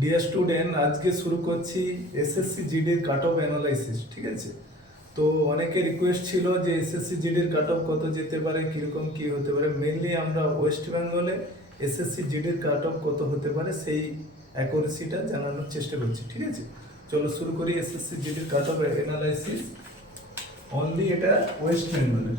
Dear student, আজকে শুরু করছি এসএসসি জিডির কাট অফ অ্যানালাইসিস। ঠিক আছে, তো অনেকের রিকোয়েস্ট ছিল যে এসএসসি জিডির কাট অফ কত যেতে পারে, কীরকম কী হতে পারে। মেনলি আমরা ওয়েস্ট বেঙ্গলে এসএসসি জিডির কাট অফ কত হতে পারে সেই অ্যাকুরেসিটা জানানোর চেষ্টা করছি। ঠিক আছে, চলো শুরু করি এসএসসি জিডির কাট অফ অ্যানালাইসিস। অনলি এটা ওয়েস্ট বেঙ্গলের।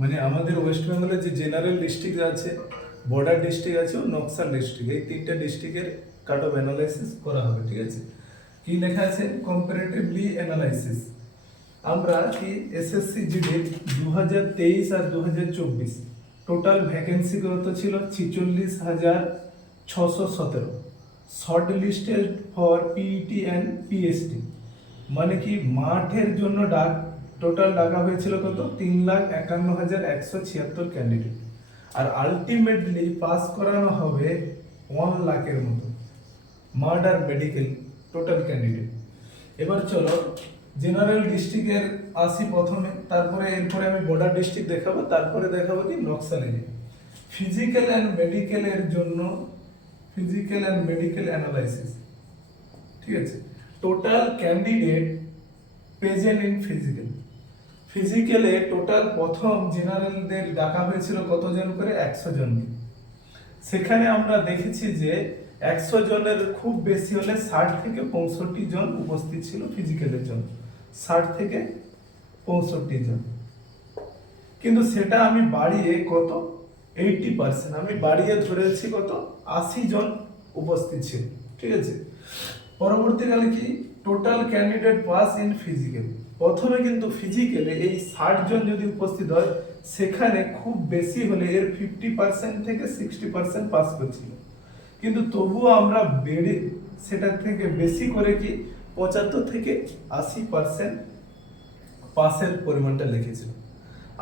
মানে আমাদের ওয়েস্ট বেঙ্গলের যে জেনারেল ডিস্ট্রিক্ট আছে, বর্ডার ডিস্ট্রিক্ট আছে ও নকশাল ডিস্ট্রিক্ট, এই তিনটা ডিস্ট্রিক্টের কাট অফ অ্যানালাইসিস করা হবে। ঠিক আছে, কি লেখা আছে? Comparatively analysis. আমরা কি এসএসসি জিডির 2023 আর 2024 টোটাল ভ্যাকেন্সি কত ছিল? 46,617। Short listed for PET and PST, মানে কি মাঠের জন্য টোটাল ডাকা হয়েছিল কত? 3,51,176 ক্যান্ডিডেট। আর আলটিমেটলি পাস করানো হবে 1 লাখের মতো মাড আর মেডিকেল টোটাল ক্যান্ডিডেট। এবার চলো জেনারেল ডিস্ট্রিক্টের আসি প্রথমে, তারপরে এরপরে আমি বর্ডার ডিস্ট্রিক্ট দেখাবো, তারপরে দেখাবো কি নকশাল এরিয়া। ফিজিক্যাল অ্যান্ড মেডিকেলের জন্য ফিজিক্যাল অ্যান্ড মেডিকেল অ্যানালাইসিস। ঠিক আছে, total candidate present in physical. ফিজিক্যালে টোটাল প্রথম জেনারেলদের ডাকা হয়েছিল কতজন করে? 100 জনকে। সেখানে আমরা দেখেছি যে 100 জনের খুব বেশি হলে 60 থেকে 65 জন উপস্থিত ছিল ফিজিক্যালের জন্য, 60 থেকে 65 জন। কিন্তু সেটা আমি বাড়িয়ে কত? 80%, আমি বাড়িয়ে ধরেছি কত? 80 জন উপস্থিত ছিল। ঠিক আছে, পরবর্তীকালে কি total candidate pass in physical. প্রথমে কিন্তু ফিজিক্যালে এই 60 জন যদি উপস্থিত হয়, সেখানে খুব বেশি হলে এর 50% থেকে 60% পাস করছিল। কিন্তু তবুও আমরা বেড়ে সেটার থেকে বেশি করে কি 75 থেকে 80% পাসের পরিমাণটা লিখেছিল।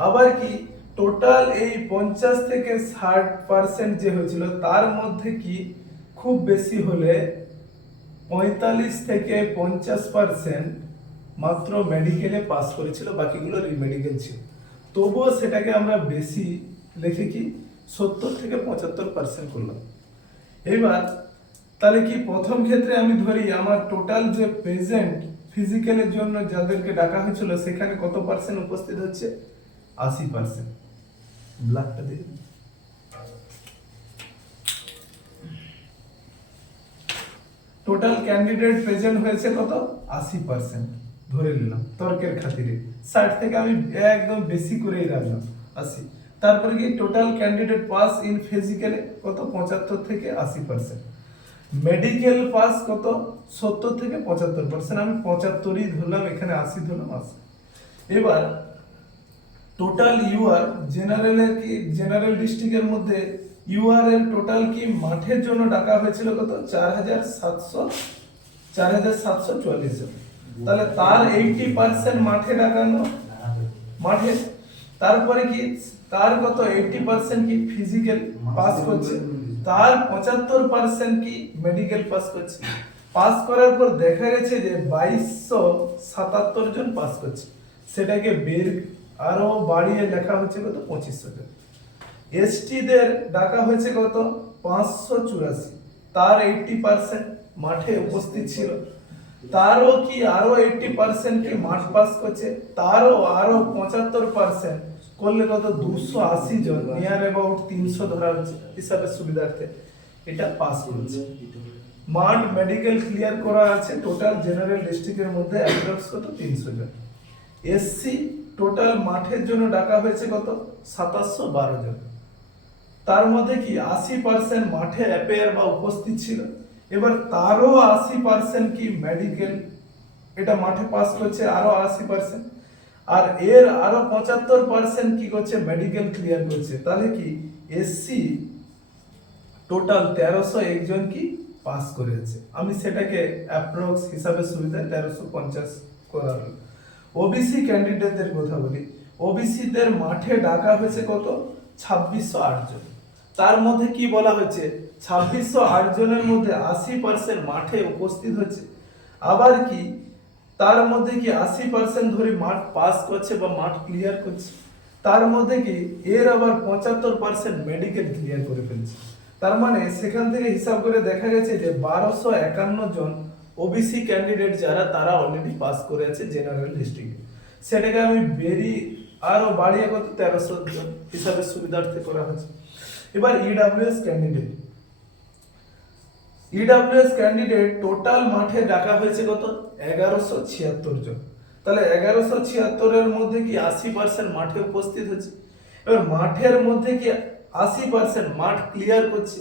আবার কি টোটাল এই 50 থেকে 60% যে হয়েছিল, তার মধ্যে কি খুব বেশি হলে 45 থেকে 50% মাত্র মেডিকেলে পাস করেছিল, বাকিগুলো রিমেডিকেল ছিল। তবুও সেটাকে আমরা বেশি লিখে কি 70 থেকে 75% করলাম। এবার তাহলে কি প্রথম ক্ষেত্রে আমি ধরি আমার টোটাল যে প্রেজেন্ট ফিজিক্যালের জন্য যাদেরকে ডাকা হয়েছিল, সেখানে কত পার্সেন্ট উপস্থিত হচ্ছে? 80%। ব্ল্যাকটা দেখুন, টোটাল ক্যান্ডিডেট প্রেজেন্ট হয়েছে কত? 80% ধরে নিলাম তর্কের খাতিরে। 60 থেকে আমি একদম বেশি করেই রাখলাম 80। তারপরে কি টোটাল ক্যান্ডিডেট পাস ইন ফিজিক্যালে কত? 75 থেকে 80%। মেডিকেল পাস কত? 70 থেকে 75%, আমি 75ই ধরলাম, এখানে 80 ধরলাম, 80। এবার টোটাল ইউআর জেনারেলের কি জেনারেল ডিস্ট্রিক্টের মধ্যে ইউআর এর টোটাল কি মাঠের জন্য ডাকা হয়েছিল কত? 4,744 জন। তাহলে তার 80% মাঠে ডাকানো, মাঠে। তারপরে কি তার কত? 80% কি ফিজিক্যাল পাস করছে, তার 75% কি মেডিকেল পাস করছে। পাস করার পর দেখা গেছে যে 2277 জন পাস করছে, সেটাকে বের আরো বাড়িয়ে লেখা হচ্ছে কত? 2500 জন। এসটি দের ডাকা হয়েছে কত? 584, তার 80% মাঠে উপস্থিত ছিল। তারও কি আরো 80% কি মাঠ পাস করছে, তারও আরো 75% করলে কত? 280 জন, নিয়ার অ্যাবাউট 300 ধরা হচ্ছে হিসাবে সুবিধার্থে, এটা পাস করছে। মাঠ মেডিকেল ক্লিয়ার করা আছে টোটাল জেনারেল ডিস্ট্রিক্টের মধ্যে অ্যাপ্রক্স কত? 300 জন। এসসি টোটাল মাঠের জন্য ডাকা হয়েছে কত? 2712 জন। তার মধ্যে কি 80% মাঠে অ্যাপেয়ার বা উপস্থিত ছিল। এবার তারও 80% কি মেডিকেল, এটা মাঠে পাস করছে, আরো 80%। আর এর আরো 75% কি করছে? মেডিকেল ক্লিয়ার করছে। তাহলে কি এসসি টোটাল 1301 জন কি পাস করেছে। আমি সেটাকে অ্যাপ্রক্স হিসাবে সুবিধায় 1350 করা হলো। ওবিসি ক্যান্ডিডেটদের কথা বলি, ওবিসি দের মাঠে ডাকা হয়েছে কত? 2608 জন। তার মধ্যে কি বলা হচ্ছে? 2608 জনের মধ্যে 80% মাঠে উপস্থিত হচ্ছে। আবার কি তার মধ্যে কি 80% ধরে মাঠ পাস করছে বা মাঠ ক্লিয়ার করছে, তার মধ্যে কি এর আবার 75% মেডিকেল ক্লিয়ার করে ফেলছে। তার মানে সেখান থেকে হিসাব করে দেখা গেছে যে 1251 জন ওবিসি ক্যান্ডিডেট যারা তারা অলরেডি পাস করে আছে জেনারেল ডিস্ট্রিক্টে। সেটাকে আমি আরো বাড়িয়ে কত 1300 জন হিসাবে সুবিধার্থে করা হয়েছে। এবার ইডব্লিউএস ক্যান্ডিডেট টোটাল মাঠে ডাকা হয়েছে কত 1176 জন। তাহলে 1176 এর মধ্যে কি 80% মাঠে উপস্থিত হচ্ছে। এবার মাঠের মধ্যে কি 80% মাঠ ক্লিয়ার করছে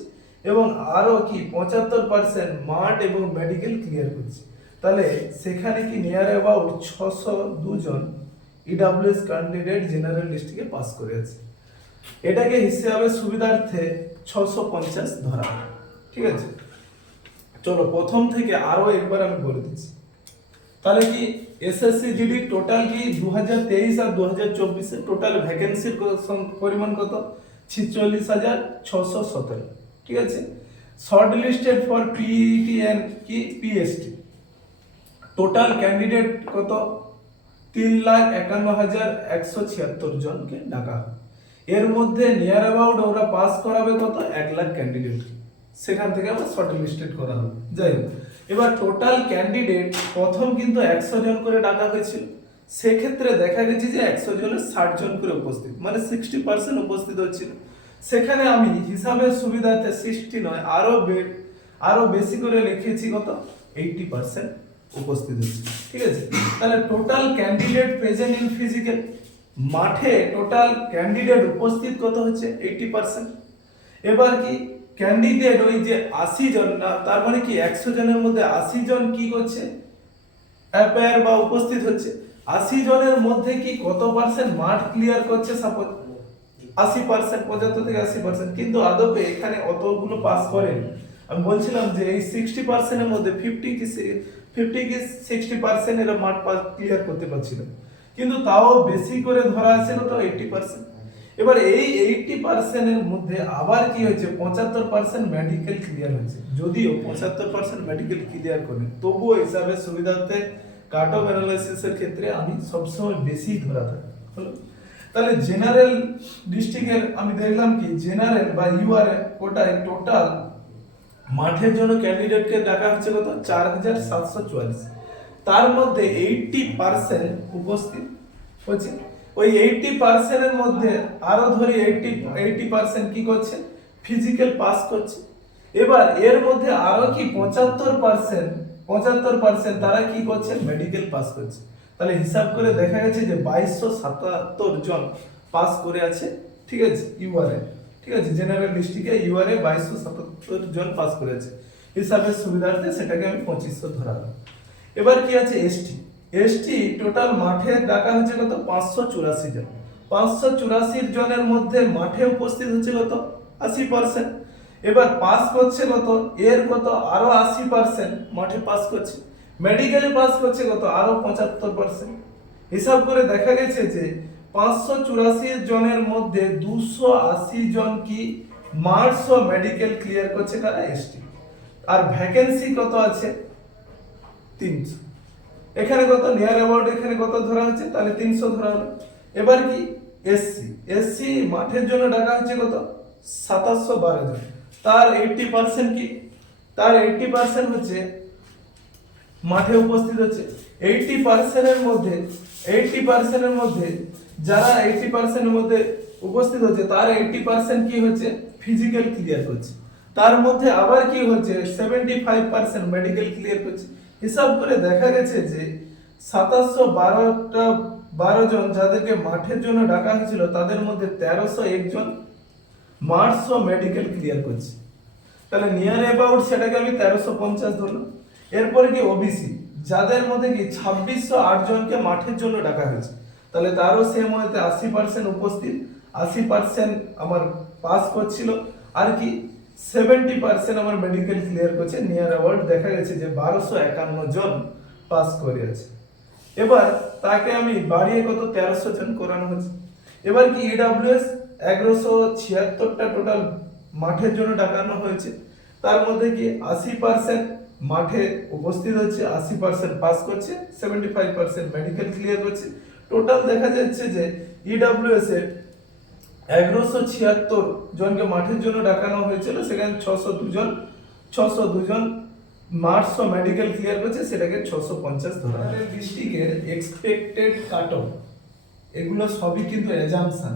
এবং আরো কি 75% মাঠ এবং মেডিকেল ক্লিয়ার করছে। তাহলে সেখানে কি নিয়ার অ্যাবাউট 602 জন ইডব্লিউএস ক্যান্ডিডেট জেনারেল ডিস্ট্রিক্টে পাস করে আছে। এটাকে হিসাবে সুবিধার্থে 650 ধরা হয়। ঠিক আছে, চলো প্রথম থেকে আরো একবার আমি বলে দিচ্ছি। তাহলে কি এসএসসি জিডি টোটাল কি 2023 আর 2024 এর টোটাল ভ্যাকেন্সির পরিমাণ কত 46,617। ঠিক আছে, shortlisted for PET and কি পিএসটি টোটাল ক্যান্ডিডেট কত 3,51,176 জনকে ডাকা হয়। এর মধ্যে নিয়ার অ্যাবাউট ওরা পাস করাবে কত 1 লাখ ক্যান্ডিডেট, সেখান থেকে আবার শর্ট লিস্টেড করা হবে। যাই হোক, এবার টোটাল ক্যান্ডিডেট প্রথম কিন্তু 100 জন করে ডাকা হয়েছিল। সেক্ষেত্রে দেখা গেছে যে 100 জনের 60 জন করে উপস্থিত, মানে 60% উপস্থিত হচ্ছিল। সেখানে আমি হিসাবের সুবিধাতে 60 নয় আরো বেশি করে লিখেছি কত 80% উপস্থিত হচ্ছে। ঠিক আছে, তাহলে total candidate present in physical মাঠে টোটাল ক্যান্ডিডেট উপস্থিত কত হচ্ছে 80%। এবার কি ক্যান্ডিডেট ওই যে 80 জন না, তার মানে কি 100 জনের মধ্যে 80 জন কি করছে অ্যাপিয়ার বা উপস্থিত হচ্ছে। 80 জনের মধ্যে কি কত পার্সেন্ট মাঠ ক্লিয়ার করছে, সাপোজ 80%, 75 থেকে 80%, কিন্তু আদপে এখানে অতগুলো পাস করেন। আমি বলছিলাম যে এই 60% এর মধ্যে 50 কি 60% এরা মাঠ পাস ক্লিয়ার করতে পারছিল, কিন্তু তাও বেশি করে ধরা আছে কত 80%। এবার এই 80% এর মধ্যে আবার কি হয়েছে 75% মেডিকেল ক্লিয়ার হয়েছে। যদিও 75% মেডিকেল ক্লিয়ার করে, তবুও হিসাবে সুবিধার্থে কাট অফ অ্যানালাইসিসের ক্ষেত্রে আমি সবসময় বেশি ধরা থাকি। হলো, তাহলে জেনারেল ডিস্ট্রিক্টের আমি দেখলাম কি জেনারেল বা ইউআরএ কোটায় টোটাল মাঠের জন্য ক্যান্ডিডেটকে ডাকা হচ্ছে কত 4,744। তার মধ্যে 80% উপস্থিত হচ্ছে। ওই 80% এর মধ্যে আরো ধরি 80% কি করছে ফিজিক্যাল পাস করছে। এবার এর মধ্যে আরো কি 75% তারা কি করছে মেডিকেল পাস করছে। তাহলে হিসাব করে দেখা গেছে যে 2277 জন পাস করে আছে। ঠিক আছে, ইউআরএ, ঠিক আছে, জেনারেল ডিস্ট্রিক্টে ইউআরএ 2277 জন পাস করেছে। হিসাবের সুবিধার্থে সেটাকে আমি 2500 ধরালাম। এবার কি আছে এসটি টোটাল মাঠে ডাকা হচ্ছে কত 584 জন। 584 জনের মধ্যে মাঠে উপস্থিত হচ্ছে কত 80%। এবার পাস করছে কত এর কত আরো 80% মাঠে পাস করছে। মেডিকেলে পাস করছে কত আরো 75%। হিসাব করে দেখা গেছে যে 584 জনের মধ্যে 280 জন কি মার্কস ও মেডিকেল ক্লিয়ার করছে কারা এসটি। আর ভ্যাকেন্সি কত আছে 300। এখানে কত নিয়ার অ্যাবাউট এখানে কত ধরা হচ্ছে, তাহলে 300 ধরা হলো। এবার কি এসসি মাঠের জন্য ডাকা হচ্ছে কত 712 জন। তার 80% কি তার 80% হচ্ছে মাঠে উপস্থিত হচ্ছে। 80% এর মধ্যে যারা 80% এর মধ্যে উপস্থিত হচ্ছে তার 80% কি হচ্ছে ফিজিক্যাল ক্লিয়ার করছে। তার মধ্যে আবার কি হচ্ছে 75% মেডিকেল ক্লিয়ার করছে। হিসাব করে দেখা গেছে যে 712 জন যাদেরকে মাঠের জন্য ডাকা হয়েছিল তাদের মধ্যে 1301 জন মার্কস ও মেডিকেল ক্লিয়ার করছে। তাহলে নিয়ার অ্যাবাউট সেটাকে আমি 1350 ধরলাম। এরপরে কি ওবিসি যাদের মধ্যে কি 2608 জনকে মাঠের জন্য ডাকা হয়েছে, তাহলে তারও সেম হতে 80% উপস্থিত, 80% আমার পাস করছিল, আর কি 70% আমার মেডিকেল ক্লিয়ার করছে। নিয়ার অ্যাবাউট দেখা গেছে যে 1251 জন পাস করে আছে। এবার তাকে আমি বাড়িয়ে কত 1300 জন করানো হচ্ছে। এবার কি ইডব্লিউএস 1176টা টোটাল মাঠের জন্য ডাকানো হয়েছে। তার মধ্যে কি 80% মাঠে উপস্থিত হচ্ছে, 80% পাস করছে, 75% মেডিকেল ক্লিয়ার করছে। টোটাল দেখা যাচ্ছে যে ইডব্লিউএস এ 1176 জনকে মাঠের জন্য ডাকানো হয়েছিল, সেখানে 602 জন মার্কস ও মেডিকেল ক্লিয়ার করছে, সেটাকে 650 ধরা হয়। ডিস্ট্রিক্টের এক্সপেক্টেড কাট অফ, এগুলো সবই কিন্তু অ্যাজাম্পশন,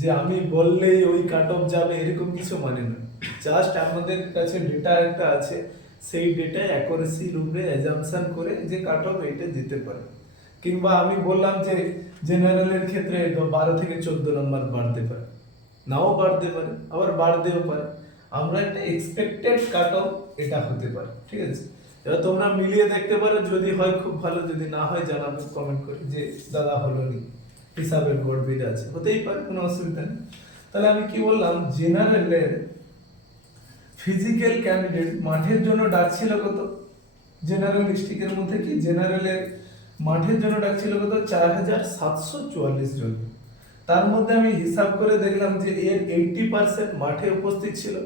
যে আমি বললেই ওই কাট অফ যাবে এরকম কিছু মানে না। জাস্ট আমাদের কাছে ডেটা একটা আছে, সেই ডেটা অ্যাকুরেসি রূপে অ্যাজাম্পশন করে যে কাট অফ এটা যেতে পারে। কিংবা আমি বললাম যে জেনারেলের ক্ষেত্রে 12 থেকে 14 নম্বর বাড়তে পারে, নাও বাড়তে পারে, আবার বাড়তেও পারে। আমরা একটা এক্সপেক্টেড কাট অফ এটা হতে পারে, ঠিক আছে। এবার তোমরা মিলিয়ে দেখতে পারো, যদি হয় খুব ভালো, যদি না হয় জানাবে কমেন্ট করে যে দাদা হলো নি, হিসাবের গড়বিড় আছে, হতেই পারে, কোনো অসুবিধা নেই। তাহলে আমি কি বললাম, জেনারেলের ফিজিক্যাল ক্যান্ডিডেট মাঠের জন্য ডাকছিল কত, জেনারেল ডিস্ট্রিক্টের মধ্যে কি জেনারেলের মাঠের জন্য ডাকছিল কত, 4744 জন। তার মধ্যে আমি হিসাব করে দেখলাম যে এর 80% মাঠে উপস্থিত ছিল,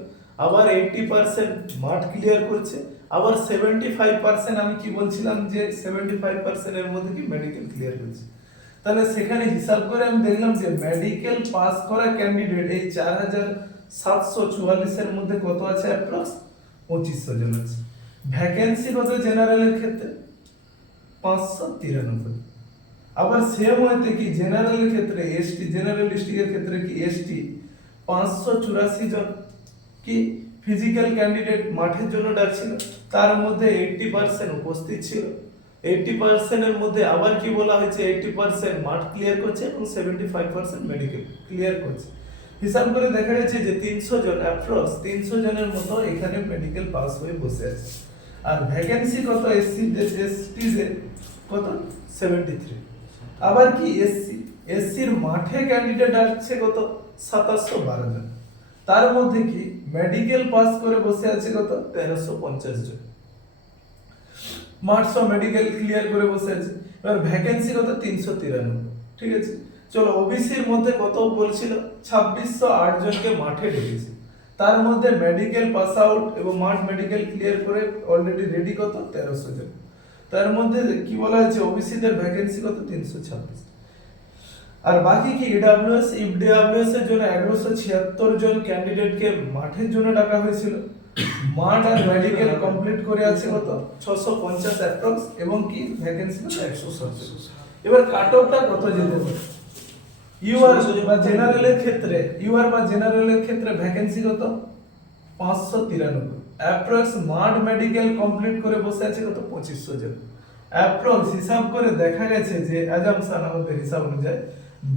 আবার 80% মাঠ ক্লিয়ার করছে, আবার 75% আমি কি বলছিলাম যে 75% এর মধ্যে কি মেডিকেল ক্লিয়ার করছে। তাহলে সেখানে হিসাব করে আমি দেখলাম যে মেডিকেল পাস করা ক্যান্ডিডেট এই 4744 এর মধ্যে কত আছে, অ্যাপ্রক্স 2500 জন আছে। ভ্যাকেন্সি কত জেনারেলের ক্ষেত্রে, 593। আবার সেম হইতে কি জেনারেলের ক্ষেত্রে এসটি, জেনারেল ডিস্ট্রিক্টের ক্ষেত্রে কি এসটি 584 জন কি ফিজিক্যাল ক্যান্ডিডেট মাঠের জন্য ডাকছিল, তার মধ্যে 80% উপস্থিত ছিল। 80% এর মধ্যে আবার কি বলা হয়েছে, 80% মাঠ ক্লিয়ার করছে এবং 75% মেডিকেল ক্লিয়ার করছে। হিসাব করে দেখা গেছে যে 300 জন, অ্যাপ্রক্স 300 জনের মতো এখানে মেডিকেল পাস হয়ে বসে আছে। আর ভ্যাকেন্সি কত এসসি এসটি কত, 73। আবার কি এসসির মাঠে ক্যান্ডিডেট আসছে কত, 2712 জন। তার মধ্যে কি মেডিকেল পাস করে বসে আছে কত, 1350 জন। মার্কস মেডিকেল ক্লিয়ার করে বসে আছে। এবার ভ্যাকেন্সি কত, 393। ঠিক আছে, চলো ওবিসির মধ্যে কত বলছিল, 2608 জনকে মাঠে ডেকেছে। তার মধ্যে মেডিকেল পাস আউট এবং মাঠ মেডিকেল ক্লিয়ার করে অলরেডি রেডি কত, 1300 জন। তার মধ্যে কি বলা হয়েছে, ওবিসিদের ভ্যাকেন্সি কত, 326। আর বাকি কি ইডব্লিউএস এর জন্য 1176 জন ক্যান্ডিডেটকে মাঠের জন্য ডাকা হয়েছিল। মাঠ আর মেডিকেল কমপ্লিট করে আছে কত, 650 অ্যাপ্রক্স, এবং কি ভ্যাকেন্সি 170। এবার কাট অফটা কত যেতে পারে, ইউআর বা জেনারেলের ক্ষেত্রে ভ্যাকেন্সি কত, 593। অ্যাপ্রক্স মাঠ মেডিকেল কমপ্লিট করে বসে আছে কত, 2500 জন। অ্যাপ্রক্স হিসাব করে দেখা গেছে যে অ্যাজাম্পশন আমাদের হিসাব অনুযায়ী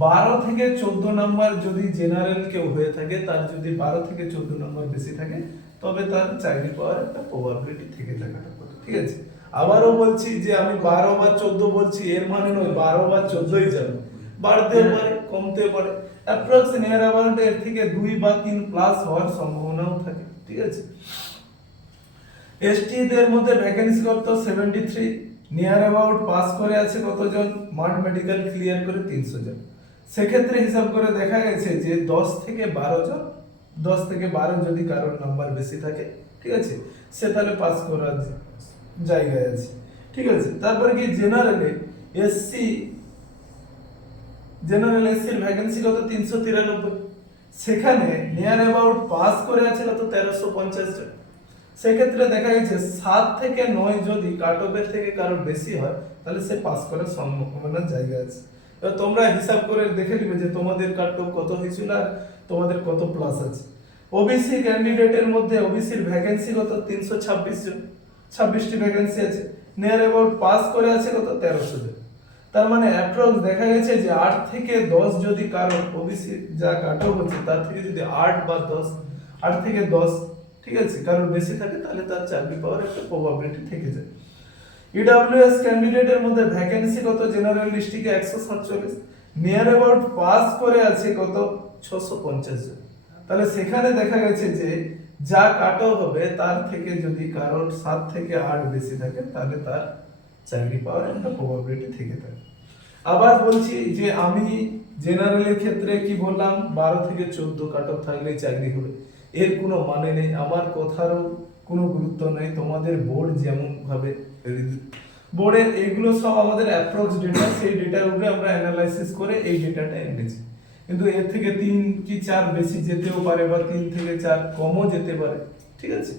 12 থেকে 14 নম্বর যদি জেনারেল কেউ হয়ে থাকে, তার যদি 12 থেকে 14 নম্বর বেশি থাকে, তবে তার চাকরি পাওয়ার একটা প্রবাবিলিটি থেকে থাকাটা কথা, ঠিক আছে। আবারও বলছি যে আমি 12 বা 14 বলছি, এর মানে নয় 12 বা 14ই যাবে, বাড়তেও পারে কমতেও পারে। অ্যাপ্রক্স নিয়ার অ্যাবাউট এর থেকে 2 বা 3 প্লাস হওয়ার সম্ভাবনাও থাকে, ঠিক আছে। এসটি দের মধ্যে ভ্যাকেন্সি কত, 73। নিয়ার অ্যাবাউট পাস করে আছে কতজন, মাঠ মেডিকেল ক্লিয়ার করে 300 জন। সেক্ষেত্রে হিসাব করে দেখা গেছে যে 10 থেকে 12 জন, 10 থেকে 12 যদি কারোর নাম্বার বেশি থাকে, ঠিক আছে, সে তাহলে পাস করার জায়গায় আছে, ঠিক আছে। তারপরে কি জেনারেল এসসির ভ্যাকেন্সি কত, 393। সেখানে নিয়ার অ্যাবাউট পাস করে আছে কত, 1350 জন। সেক্ষেত্রে দেখা গেছে 7 থেকে 9 যদি কাট অফের থেকে কারোর বেশি হয়, তাহলে সে পাস করার সম্ভাবনার জায়গা আছে। এবার তোমরা হিসাব করে দেখে নিবে যে তোমাদের কাট অফ কত হয়েছিল আর তোমাদের কত প্লাস আছে। ওবিসি ক্যান্ডিডেটের মধ্যে ওবিসির ভ্যাকেন্সি কত, 326 জন, 26টি ভ্যাকেন্সি আছে। নিয়ার অ্যাবাউট পাস করে আছে কত, 1300 জন। তার মানে অ্যাপ্রক্স দেখা গেছে যে 8 থেকে 10 যদি কারো ওবিসি যা কাট অফ হচ্ছে, তার থেকে যদি 8 বা 10, 8 থেকে 10, ঠিক আছে, কারোর বেশি থাকে, তাহলে তার চাকরি পাওয়ার একটা প্রবাবিলিটি থেকে যায়। ইডব্লিউএস ক্যান্ডিডেটের মধ্যে ভ্যাকেন্সি কত, জেনারেল ডিস্ট্রিক্টে 147। নিয়ার অ্যাবাউট পাস করে আছে কত, 650 জন। তাহলে সেখানে দেখা গেছে যে যা কাট অফ হবে তার থেকে যদি কারোর 7 থেকে 8 বেশি থাকে, তাহলে তার চাকরি পাওয়ার একটা প্রবাবিলিটি থেকে থাকে। আবার বলছি যে আমি জেনারেলের ক্ষেত্রে কি বললাম, 12 থেকে 14 কাট অফ থাকলে চাকরি হবে, এর কোনো মানে নেই। আমার কথারও কোনো গুরুত্ব নেই, তোমাদের বোর্ড যেমন ভাবে বোর্ডের এগুলো সব আমাদের অ্যাপ্রক্স ডেটা, সেই ডেটার উপরে আমরা অ্যানালাইসিস করে এই ডেটাটা এনেছি। কিন্তু এর থেকে 3 কি 4 বেশি যেতেও পারে বা 3 থেকে 4 কমও যেতে পারে, ঠিক আছে।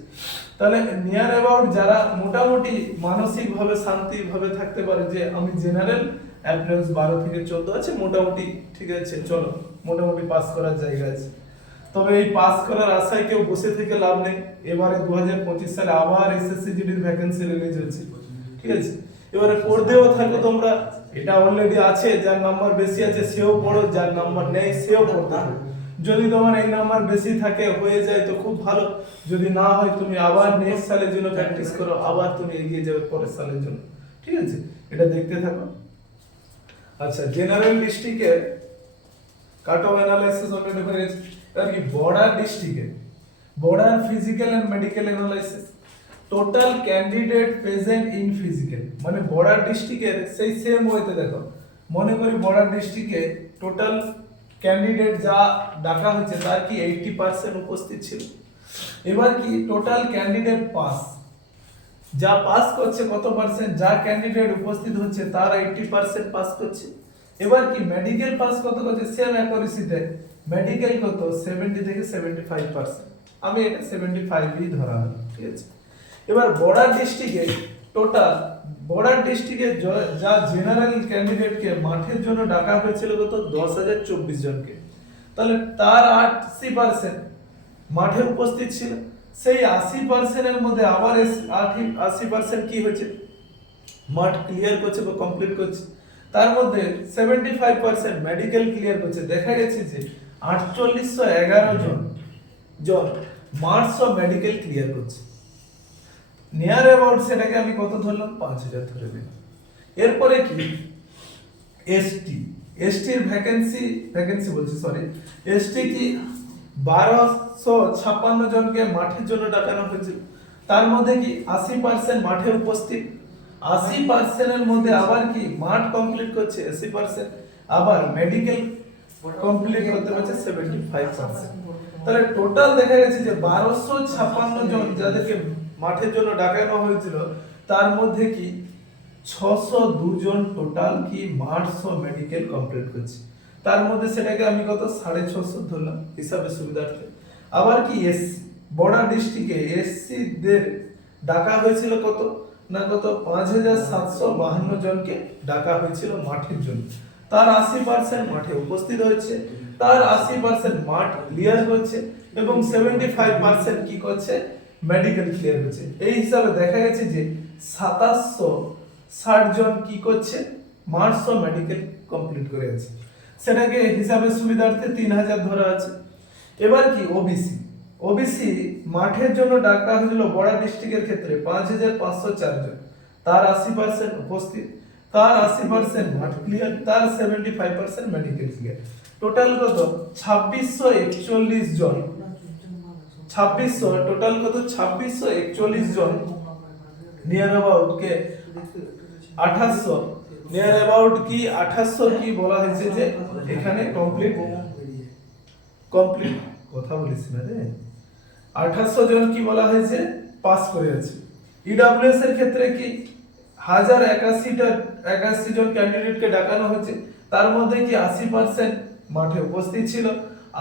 তাহলে নিয়ার অ্যাবাউট যারা মোটামুটি মানসিকভাবে শান্তিভাবে থাকতে পারে যে আমি জেনারেল অ্যাপ্রেন্স 12 থেকে 14 আছে, মোটামুটি ঠিক আছে, চলো মোটামুটি পাস করার জায়গা আছে। তবে এই পাস করার আশায় কেউ বসে থেকে লাভ নেই। এবারে 2025 সালে আবার এসএসসি জিডির ভ্যাকেন্সি রিলিজ হচ্ছে, ঠিক আছে। এবারে পড়তেও থাকো তোমরা, এটা অলরেডি আছে, যার নাম্বার বেশি আছে সেও পড়ো, যার নাম্বার নেই সেও পড়তে থাকো। যদি তোমার এই নাম্বার বেশি থাকে হয়ে যায় তো খুব ভালো, যদি না হয় তুমি আবার নেক্সট সালের জন্য প্র্যাকটিস করো, আবার তুমি এগিয়ে যাবে পরের সালের জন্য, ঠিক আছে। এটা দেখতে থাকো। আচ্ছা, জেনারেল ডিস্ট্রিক্টের কাট অফ অ্যানালাইসিস অলরেডি হয়ে গেছে। আর কি বর্ডার ডিস্ট্রিক্টে border physical and medical analysis, total candidate present in physical, মানে বর্ডার ডিস্ট্রিক্টের সেই সেম ওয়েতে দেখো, মনে করি বর্ডার ডিস্ট্রিক্টে টোটাল ক্যান্ডিডেট যা ডাকা হয়েছে তার কি 80% উপস্থিত ছিল। এবার কি টোটাল ক্যান্ডিডেট পাস, যা পাস করছে কত পার্সেন্ট, যা ক্যান্ডিডেট উপস্থিত হচ্ছে তার 80% পাস করছে। এবার কি মেডিকেল পাস কত করছে, সেম অ্যাকুরেসিতে মেডিকেল কত 70 থেকে 75%, আমি এটা 75ই ধরা হলো, ঠিক আছে। এবার বর্ডার ডিস্ট্রিক্টে টোটাল বর্ডার ডিস্ট্রিক্টে যা জেনারেল ক্যান্ডিডেটকে মাঠের জন্য ডাকা হয়েছিল কত 10,024 জনকে, তাহলে তার 80% মাঠে উপস্থিত ছিল। সেই 80% এর মধ্যে আবার 80% কি হয়েছে, মাঠ ক্লিয়ার করছে বা কমপ্লিট করছে। তার মধ্যে 75% মেডিকেল ক্লিয়ার করছে। দেখা গেছে যে 4811 জন মার্কস অফ মেডিকেল ক্লিয়ার করছে। নিয়ার অ্যাবাউট সেটাকে আমি কত ধরলাম, 5000 ধরে দিলাম। এরপরে কি এসটির ভ্যাকেন্সি বলছি সরি, এসটি কি 1256 জনকে মাঠের জন্য ডাকানো হয়েছিল। তার মধ্যে কি 80% মাঠে উপস্থিত, 80% এর মধ্যে আবার কি মাঠ কমপ্লিট করছে 80%, আবার মেডিকেল কমপ্লিট করতে হচ্ছে 75%। তাহলে টোটাল দেখা গেছে যে 1256 জন যাদেরকে মাঠের জন্য ডাকানো হয়েছিল, তার মধ্যে কি 602 জন টোটাল কি মার্কস ও মেডিকেল কমপ্লিট করছে। তার মধ্যে সেটাকে আমি কত 650 ধরলাম হিসাবে সুবিধার্থে। আবার কি এসসি বর্ডার ডিস্ট্রিক্টে এসসি দের ডাকা হয়েছিল কত না, কত 5752 জনকে ডাকা হয়েছিল মাঠের জন্য। তার 80% মাঠে উপস্থিত হয়েছে, তার 80% মাঠ ক্লিয়ার হচ্ছে এবং 75% কি করছে, মেডিকেল ক্লিয়ার হচ্ছে। এই হিসাবে দেখা গেছে যে 2760 জন কি করছে, মার্কস ও মেডিকেল কমপ্লিট করে আছে। সেটাকে হিসাবে সুবিধার্থে 3000 ধরা আছে। এবার কি ওবিসি মাঠের জন্য ডাকা হয়েছিল বর্ডার ডিস্ট্রিক্টের ক্ষেত্রে 5504 জন, তার 80% উপস্থিত, তার 80% মাঠ ক্লিয়ার, তার 75% মেডিকেল ক্লিয়ার। টোটাল কত 2641 জন, 2600 টোটাল কত 2641 জন নিয়ার অ্যাবাউট কে 2800 নিয়ার অ্যাবাউট কি 2800 কি বলা হয়েছে যে এখানে কমপ্লিট কথা বলিস না রে, 2800 জন কি বলা হয়েছে পাস করে আছে। ইডব্লিউএস এর ক্ষেত্রে কি 1081 জন ক্যান্ডিডেটকে ডাকানো হয়েছে, তার মধ্যে কি 80% মাঠে উপস্থিত ছিল,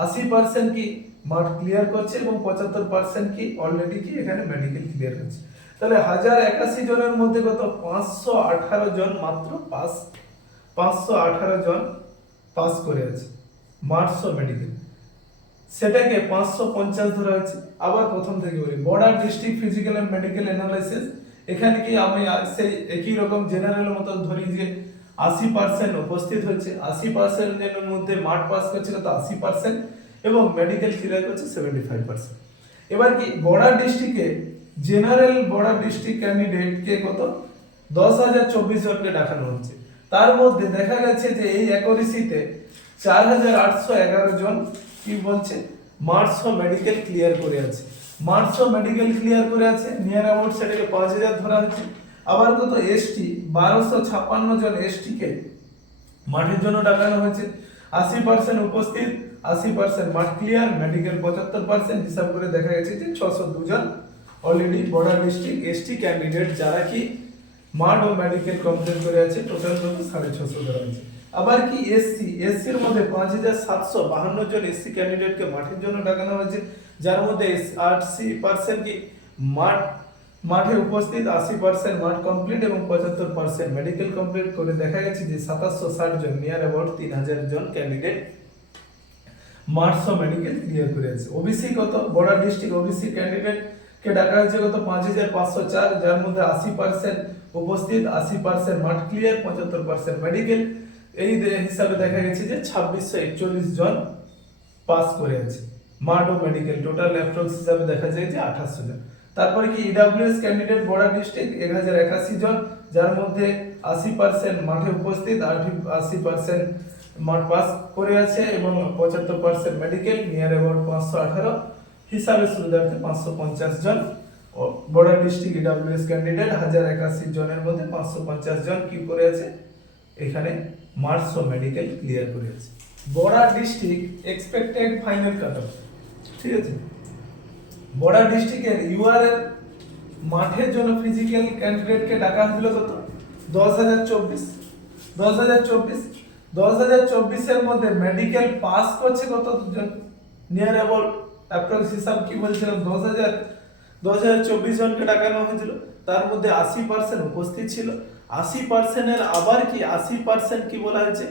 80% কি মাঠ ক্লিয়ার করছে এবং 75% কি অলরেডি কি এখানে মেডিকেল ক্লিয়ার করছে। তাহলে 1081 জনের মধ্যে কত 518 জন মাত্র পাস, 518 জন পাস করে আছে মার্কস ও মেডিকেল, সেটাকে 550 ধরা হয়েছে। আবার প্রথম থেকে বলি border district physical and medical analysis, এখানে কি আমি সেই একই রকম জেনারেলের মতো ধরি যে 80% উপস্থিত হচ্ছে, 80% এর মধ্যে মাঠ পাস করছিল তো 80% এবং মেডিকেল ক্লিয়ার করছে 75%। এবার কি বর্ডার ডিস্ট্রিক্টে জেনারেল বর্ডার ডিস্ট্রিক্ট ক্যান্ডিডেট কে কত 10,024 জনকে ডাকানো হচ্ছে। তার মধ্যে দেখা গেছে যে এই অ্যাকুরেসিতে 4811 জন কি বলছে মার্কস ও মেডিকেল ক্লিয়ার করে আছে, মার্কস ও মেডিকেল ক্লিয়ার করে আছে। নিয়ার অ্যাবাউট সেটাকে 5000 ধরা হচ্ছে। আবার কত এসটি 1256 জন এসটি কে মাঠের জন্য ডাকানো হয়েছে, 80% উপস্থিত, 80% মাঠ ক্লিয়ার, মেডিকেল 75%, হিসাব করে দেখা গেছে যে 602 জন already border district ST candidate যারা কি মাঠ ও মেডিকেল কমপ্লিট করে আছে টোটাল কত 650 ধরা হয়েছে। আবার কি এসসির মধ্যে 5752 জন এসসি ক্যান্ডিডেটকে মাঠের জন্য ডাকানো হয়েছে, যার মধ্যে 80% কি মাঠে উপস্থিত, 80% মাঠ কমপ্লিট এবং 75% মেডিকেল কমপ্লিট করে দেখা গেছে যে 2760 জন নিয়ার অ্যাবাউট 3000 জন ক্যান্ডিডেট মার্কস ও মেডিকেল ক্লিয়ার করেছে। ওবিসি কত বর্ডার ডিস্ট্রিক্ট ওবিসি ক্যান্ডিডেট কে ডাকা হয়েছে কত 5504, যার মধ্যে 80% উপস্থিত, 80% মাঠ ক্লিয়ার, 75% মেডিকেল। এই হিসাবে দেখা গেছে যে 2641 জন পাস করে আছে মাঠ ও মেডিকেল, টোটাল অ্যাপ্রক্স হিসাবে দেখা যায় যে 2800 জন। তারপরে কি ইডব্লিউএস ক্যান্ডিডেট বর্ডার ডিস্ট্রিক্ট 1081 জন, যার মধ্যে 80% মাঠে উপস্থিত, 80% মাঠ পাস করে আছে এবং 75% মেডিকেল, নিয়ার অ্যাবাউট 518 হিসাবে সুবিধার্থে 550 জন বর্ডার ডিস্ট্রিক্ট ইডব্লিউএস ক্যান্ডিডেট 1081 জনের মধ্যে 550 জন কি করে আছে এখানে মার্কস ও মেডিকেল ক্লিয়ার করে আছে। Border district expected final cut off, ঠিক আছে। বর্ডার ডিস্ট্রিক্টের ইউআর এর মাঠের জন্য ফিজিক্যাল ক্যান্ডিডেটকে ডাকা হয়েছিল কত 10024 এর মধ্যে মেডিকেল পাস করছে কত জন, নিয়ার অ্যাবাউট অ্যাপ্রক্স হিসাব কি বলছিলাম 2024 জনকে ডাকানো হয়েছিল, তার মধ্যে 80% উপস্থিত ছিল। 80% এর আবার কি 80% কি বলা হয়েছে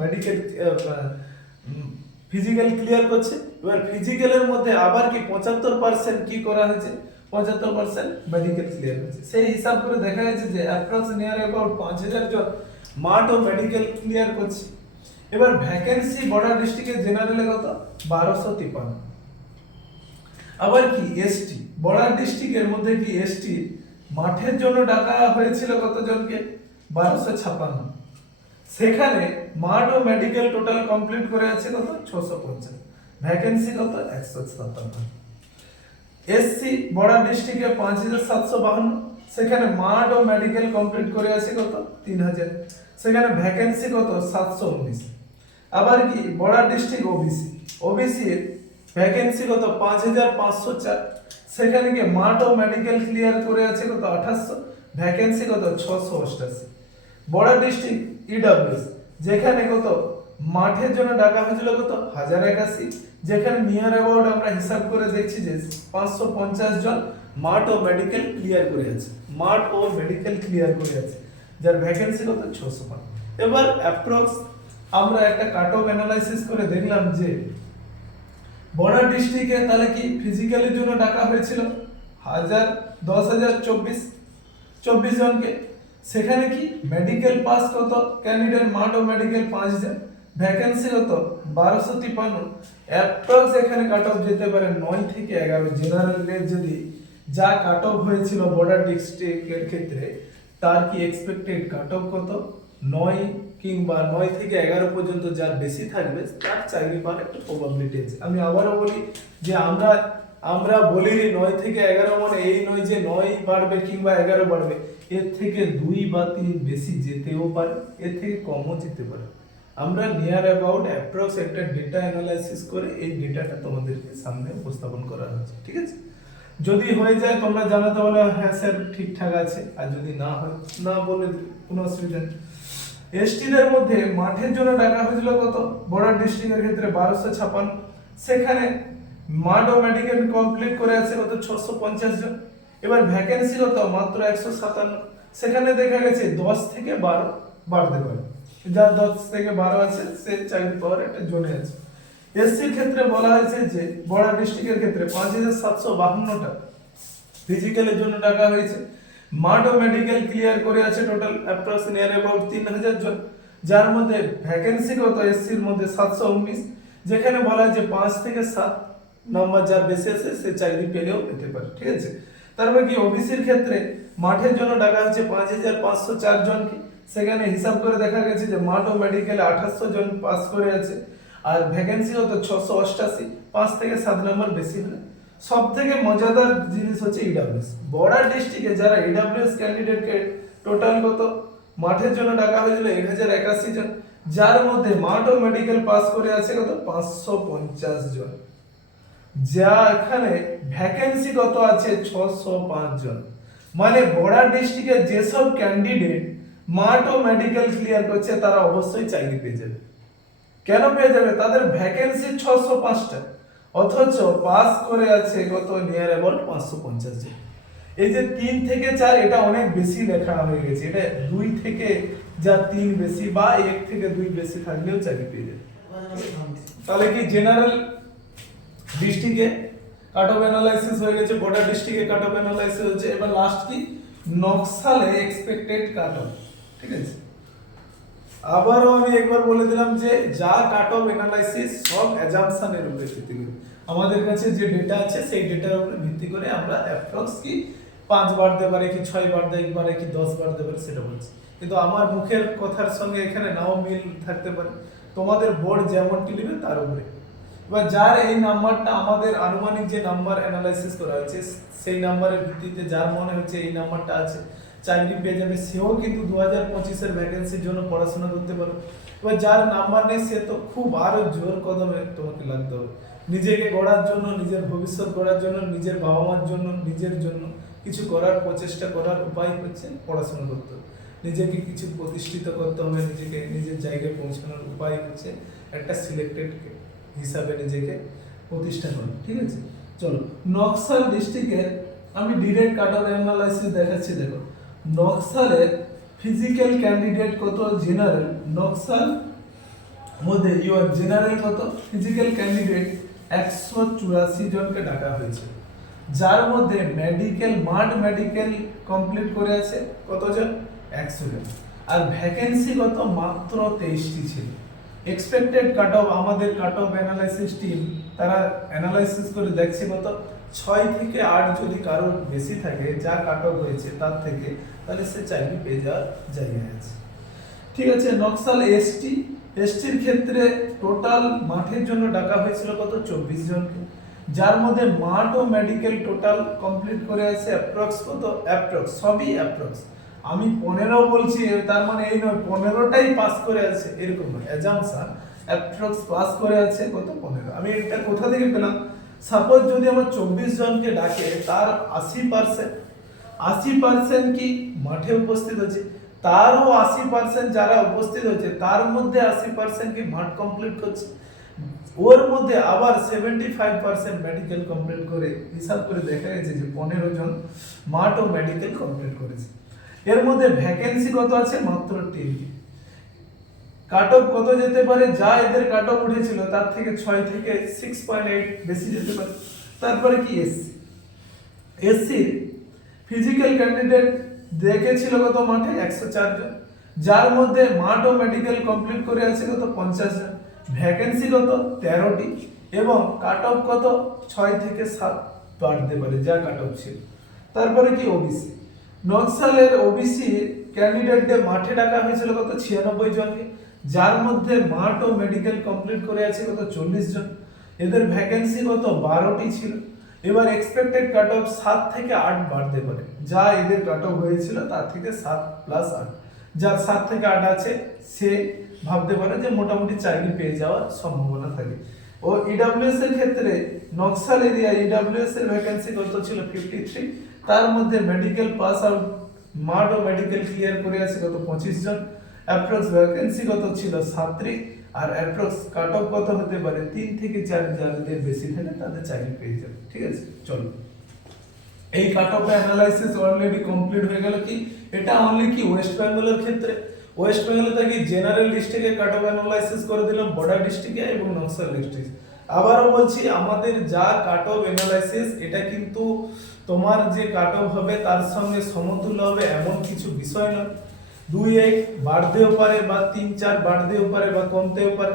মেডিকেল ফিজিক্যাল ক্লিয়ার করছে। এবার ফিজিক্যালের মধ্যে আবার কি 75% কি করা হয়েছে, 75% মেডিকেল ক্লিয়ার হয়েছে। সেই হিসাব করে দেখা যাচ্ছে যে অ্যাপ্রক্স নিয়ার অ্যাবাউট 5000 জন মাঠ ও মেডিকেল ক্লিয়ার করছে। এবার ভ্যাকেন্সি বর্ডার ডিস্ট্রিক্টের জেনারেলে কত 1253। আবার কি এসটি বর্ডার ডিস্ট্রিক্টের মধ্যে কি এসটি মাঠের জন্য ডাকা হয়েছিল কতজনকে 1256, সেখানে মাঠ ও মেডিকেল টোটাল কমপ্লিট করে আছে কত 650, ভ্যাকেন্সি কত 157। এসসি বর্ডার ডিস্ট্রিক্টে 5752, সেখানে মাঠ ও মেডিকেল কমপ্লিট করে আছে কত 3000, সেখানে ভ্যাকেন্সি কত 719। আবার কি বর্ডার ডিস্ট্রিক্ট ওবিসি এর ভ্যাকেন্সি কত 5504, সেখানে কি মাঠ ও মেডিকেল ক্লিয়ার করে আছে কত 2800, ভ্যাকেন্সি কত 688। বর্ডার ডিস্ট্রিক্ট ইডব্লিউএস যেখানে কত মাঠের জন্য ডাকা হয়েছিল কত 1081, যেখানে নিয়ার অ্যাবাউট আমরা হিসাব করে দেখছি যে 550 জন মাঠ ও মেডিকেল ক্লিয়ার করে আছে, মাঠ ও মেডিকেল ক্লিয়ার করে আছে, যার ভ্যাকেন্সি কত 605। এবার অ্যাপ্রক্স আমরা একটা কাট অফ অ্যানালাইসিস করে দেখলাম যে বর্ডার ডিস্ট্রিক্টে তাহলে কি ফিজিক্যালের জন্য ডাকা হয়েছিল 24 জনকে, সেখানে কি মেডিকেল পাস কত ক্যান্ডিডেট মাঠ ও মেডিকেল 5000, ভ্যাকেন্সি কত 1253। অ্যাপ্রক্স এখানে কাট অফ যেতে পারে 9 থেকে 11। জেনারেলের যদি যা কাট অফ হয়েছিল বর্ডার ডিস্ট্রিক্টের ক্ষেত্রে তার কি এক্সপেক্টেড কাট অফ কত 9 কিংবা 9 থেকে 11 পর্যন্ত যার বেশি থাকবে তার চাকরি পাওয়ার একটা প্রবাবিলিটি আছে। আমি আবারও বলি যে আমরা বলি 9 থেকে 11 মানে এই নয় যে 9 বাড়বে কিংবা 11 বাড়বে, এর থেকে 2 বা 3 বেশি যেতেও পারে, এর থেকে কমও যেতে পারে। আমরা নিয়ার অ্যাবাউট অ্যাপ্রক্স একটা ডেটা অ্যানালাইসিস করে এই ডেটাটা তোমাদেরকে সামনে উপস্থাপন করা হচ্ছে, ঠিক আছে। যদি হয়ে যায় তোমরা জানাতে বলে হ্যাঁ স্যার ঠিকঠাক আছে, আর যদি না হয় না বলে কোনো অসুবিধা নেই। এসটিদের মধ্যে মাঠের জন্য ডাকা হয়েছিল কত বর্ডার ডিস্ট্রিক্টের ক্ষেত্রে 1256, সেখানে মাঠ ও মেডিকেল কমপ্লিট করে আছে কত 650 জন। এবার ভ্যাকেন্সি কত মাত্র 157, সেখানে দেখা গেছে 10 থেকে 12 বাড়তে পারে, যার 10 থেকে 12 আছে সে চাকরি পাওয়ার একটা জোনে আছে। এসসির ক্ষেত্রে বলা হয়েছে যে বর্ডার ডিস্ট্রিক্টের ক্ষেত্রে 5752টা ফিজিক্যালের জন্য ডাকা হয়েছে, মাঠ ও মেডিকেল ক্লিয়ার করে আছে টোটাল অ্যাপ্রক্স নিয়ার অ্যাবাউট 3000 জন, যার মধ্যে ভ্যাকেন্সি কত এসসির মধ্যে 719, যেখানে বলা হয় যে 5 থেকে 7 নম্বর যার বেশি আছে সে চাকরি পেলেও পেতে পারে, ঠিক আছে। তারপর কি ওবিসির ক্ষেত্রে মাঠের জন্য ডাকা হচ্ছে 5504 জনকে, সেখানে হিসাব করে দেখা গেছে যে মাঠ ও মেডিকেলে 2800 জন পাস করে আছে, আর ভ্যাকেন্সি কত 688, 5 থেকে 7 নম্বর বেশি হলে। সব থেকে মজাদার জিনিস হচ্ছে ইডব্লিউএস বর্ডার ডিস্ট্রিক্টে যারা ইডব্লিউএস ক্যান্ডিডেটকে টোটাল কত মাঠের জন্য ডাকা হয়েছিল 1081 জন, যার মধ্যে মাঠ ও মেডিকেল পাস করে আছে কত 550 জন। যা এখানে ভ্যাকেন্সি কত আছে 605 জন। মানে বর্ডার ডিস্ট্রিক্টে যেসব ক্যান্ডিডেট মাঠ ও মেডিকেল ক্লিয়ার করছে তারা অবশ্যই চাকরি পেয়ে যাবে। কেন পেয়ে যাবে? তাদের ভ্যাকেন্সি 605টা, অথচ পাস করে আছে কত নিয়ার অ্যাবাউট 550 জন। এই যে 3 থেকে 4 এটা অনেক বেশি লেখা হয়ে গেছে, এটা 2 থেকে যা 3 বেশি বা 1 থেকে 2 বেশি থাকলেও চাকরি পেয়ে যাবে। তাহলে কি জেনারেল ডিস্ট্রিক্টে কাট অফ অ্যানালাইসিস হয়ে গেছে, বর্ডার ডিস্ট্রিক্টে কাট অফ অ্যানালাইসিস হচ্ছে, এবার লাস্ট কি নকশালে এক্সপেক্টেড কাট অফ। ঠিক আছে, আবারও আমি একবার বলে দিলাম যে যা কাট অফ অ্যানালাইসিস সব অ্যাজাম্পশনের উপরে ভিত্তি করে, আমাদের কাছে যে ডেটা আছে সেই ডেটার উপরে ভিত্তি করে আমরা অ্যাপ্রক্স কি 5 বার দিতে পারে কি 6 বার দিতে পারে কি 10 বার দিতে পারে সেটা বলছি। কিন্তু আমার মুখের কথার সঙ্গে এখানে নাও মিল থাকতে পারে, তোমাদের বোর্ড যেমনটি নেবে তার উপরে। এবার যার এই নাম্বারটা আমাদের আনুমানিক যে নাম্বার অ্যানালাইসিস করা হচ্ছে সেই নাম্বারের ভিত্তিতে যার মনে হচ্ছে এই নাম্বারটা আছে চাকরি পেয়ে যাবে, সেও কিন্তু 2025-এর ভ্যাকেন্সির জন্য পড়াশোনা করতে পারো। এবার যার নাম্বার নেই সে তো খুব আরো জোর কদমে তোমাকে লাগতে হবে নিজেকে গড়ার জন্য, নিজের ভবিষ্যৎ গড়ার জন্য, নিজের বাবা মার জন্য, নিজের জন্য কিছু করার প্রচেষ্টা করার উপায় হচ্ছে পড়াশোনা করতে হবে। নিজেকে কিছু প্রতিষ্ঠিত করতে হবে, নিজেকে নিজের জায়গায় পৌঁছানোর উপায় হচ্ছে একটা সিলেক্টেড হিসাবে নিজেকে প্রতিষ্ঠা করা। ঠিক আছে, চলো নকশাল ডিস্ট্রিক্টের আমি ডিরেক্ট কাট অফ অ্যানালাইসিস দেখাচ্ছি। দেখো নকশালের ফিজিক্যাল ক্যান্ডিডেট কত, জেনারেল নকশাল মধ্যে ইউর জেনারেল কত, ফিজিক্যাল ক্যান্ডিডেট 184 জনকে ডাকা হয়েছে, যার মধ্যে মেডিকেল মাঠ মেডিকেল কমপ্লিট করে আছে কতজন, 100 জন। আর ভ্যাকেন্সি কত, মাত্র 23টি ছিল। এক্সপেক্টেড কাট অফ আমাদের কাট অফ অ্যানালাইসিস টিম তারা অ্যানালাইসিস করে দেখছে কত 6 থেকে 8 যদি কারোর বেশি থাকে যা কাট অফ হয়েছে তার থেকে, তাহলে সে চাকরি পেয়ে যাওয়ার জায়গায় আছে। ঠিক আছে, নকশাল এসটির ক্ষেত্রে টোটাল মাঠের জন্য ডাকা হয়েছিল কত 24 জনকে, যার মধ্যে মাঠ ও মেডিকেল টোটাল কমপ্লিট করে আছে অ্যাপ্রক্স কত, অ্যাপ্রক্স সবই অ্যাপ্রক্স। আমি 15 বলছি তার মানে এই নয় 15টাই পাস করে আছে এরকম নয়, অ্যাজাম্পশন অ্যাপ্রক্স পাস করে আছে কত 15। আমি এটা কোথা থেকে পেলাম, সাপোজ যদি আমার 24 জনকে ডাকে তার 80% কি মাঠে উপস্থিত আছে, তারও 80% যারা উপস্থিত হচ্ছে তার মধ্যে 80% কি মাঠ কমপ্লিট করছে, ওর মধ্যে আবার 75% মেডিকেল কমপ্লিট করে, হিসাব করে দেখা গেছে যে 15 জন মাঠ ও মেডিকেল কমপ্লিট করেছে। এর মধ্যে ভ্যাকেন্সি কত আছে, মাত্র 3টি। কাট অফ কত যেতে পারে, যা এদের কাট অফ উঠেছিল তার থেকে 6 থেকে 6.8 বেশি যেতে পারে। তারপরে কি এসসি ফিজিক্যাল ক্যান্ডিডেট দেখেছিল কত মাঠে 104 জন, যার মধ্যে মাঠ ও মেডিকেল কমপ্লিট করে আছে কত 50 জন। ভ্যাকেন্সি কত 13টি এবং কাট অফ কত 6 থেকে 7 বাড়তে পারে যা কাট অফ ছিল। তারপরে কি ওবিসি নকশালের ওবিসি ক্যান্ডিডেটদের মাঠে ডাকা হয়েছিল কত 96 জনকে, যার মধ্যে মাঠ ও মেডিকেল কমপ্লিট করে আছে কত 40 জন। এদের ভ্যাকেন্সি কত 12টি ছিল। এবার এক্সপেক্টেড কাট অফ 7 থেকে 8 বাড়তে পারে, যা এদের কাট অফ হয়েছিল তার থেকে 7 প্লাস 8, যার 7 থেকে 8 আছে সে ভাবতে পারে যে মোটামুটি চাকরি পেয়ে যাওয়ার সম্ভাবনা থাকে। ও ইডব্লিউএস এর ক্ষেত্রে নকশাল এরিয়া ইডব্লিউএস এর ভ্যাকেন্সি কত ছিল 53, তার মধ্যে মেডিকেল পাস আউট মাঠ ও মেডিকেল ক্লিয়ার করে আছে কত 25 জন। অ্যাপ্রক্স ভ্যাকেন্সি কত ছিল 37 আর অ্যাপ্রক্স কাট অফ কত হতে পারে 3 থেকে 4, যাদের বেশি থাকে তাদের চাকরি পেয়ে যাবে। ঠিক আছে, চলো এই কাট অফ অ্যানালাইসিস অলরেডি কমপ্লিট হয়ে গেল। কি এটা অনলি কি ওয়েস্ট বেঙ্গলের ক্ষেত্রে, ওয়েস্ট বেঙ্গলে থাকি জেনারেল ডিস্ট্রিক্টে কাট অফ অ্যানালাইসিস করে দিলাম, বর্ডার ডিস্ট্রিক্টে এবং নকশাল ডিস্ট্রিক্ট। আবারও বলছি আমাদের যা কাট অফ অ্যানালাইসিস এটা কিন্তু তোমার যে কাট অফ হবে তার সঙ্গে সমতুল্য হবে এমন কিছু বিষয় নয়। 2-1 বাড়তেও পারে বা 3-4 বাড়তেও পারে বা কমতেও পারে,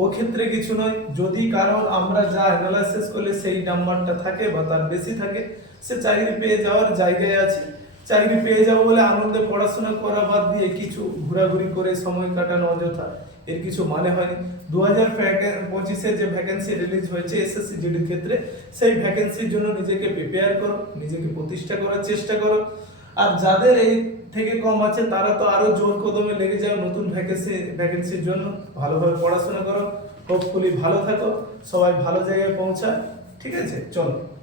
ও ক্ষেত্রে কিছু নয়। যদি কারোর আমরা যা অ্যানালাইসিস করলে সেই নাম্বারটা থাকে বা তার বেশি থাকে, সে চাকরি পেয়ে যাওয়ার জায়গায় আছে। চাকরি পেয়ে যাবো বলে আনন্দে পড়াশোনা করা বাদ দিয়ে কিছু ঘোরাঘুরি করে সময় কাটানো অযথা, এর কিছু মানে হয়নি। 2025-এ যে ভ্যাকেন্সি রিলিজ হয়েছে এসএসসি জিডির ক্ষেত্রে, সেই ভ্যাকেন্সির জন্য নিজেকে প্রিপেয়ার করো, নিজেকে প্রতিষ্ঠা করার চেষ্টা করো। আর যাদের এই থেকে কম আছে তারা তো আরো জোর কদমে লেগে যাও নতুন ভ্যাকেন্সির জন্য। ভালোভাবে পড়াশোনা করো, হোপফুলি ভালো থাকো, সবাই ভালো জায়গায় পৌঁছায়। ঠিক ঠিক আছে, চলো।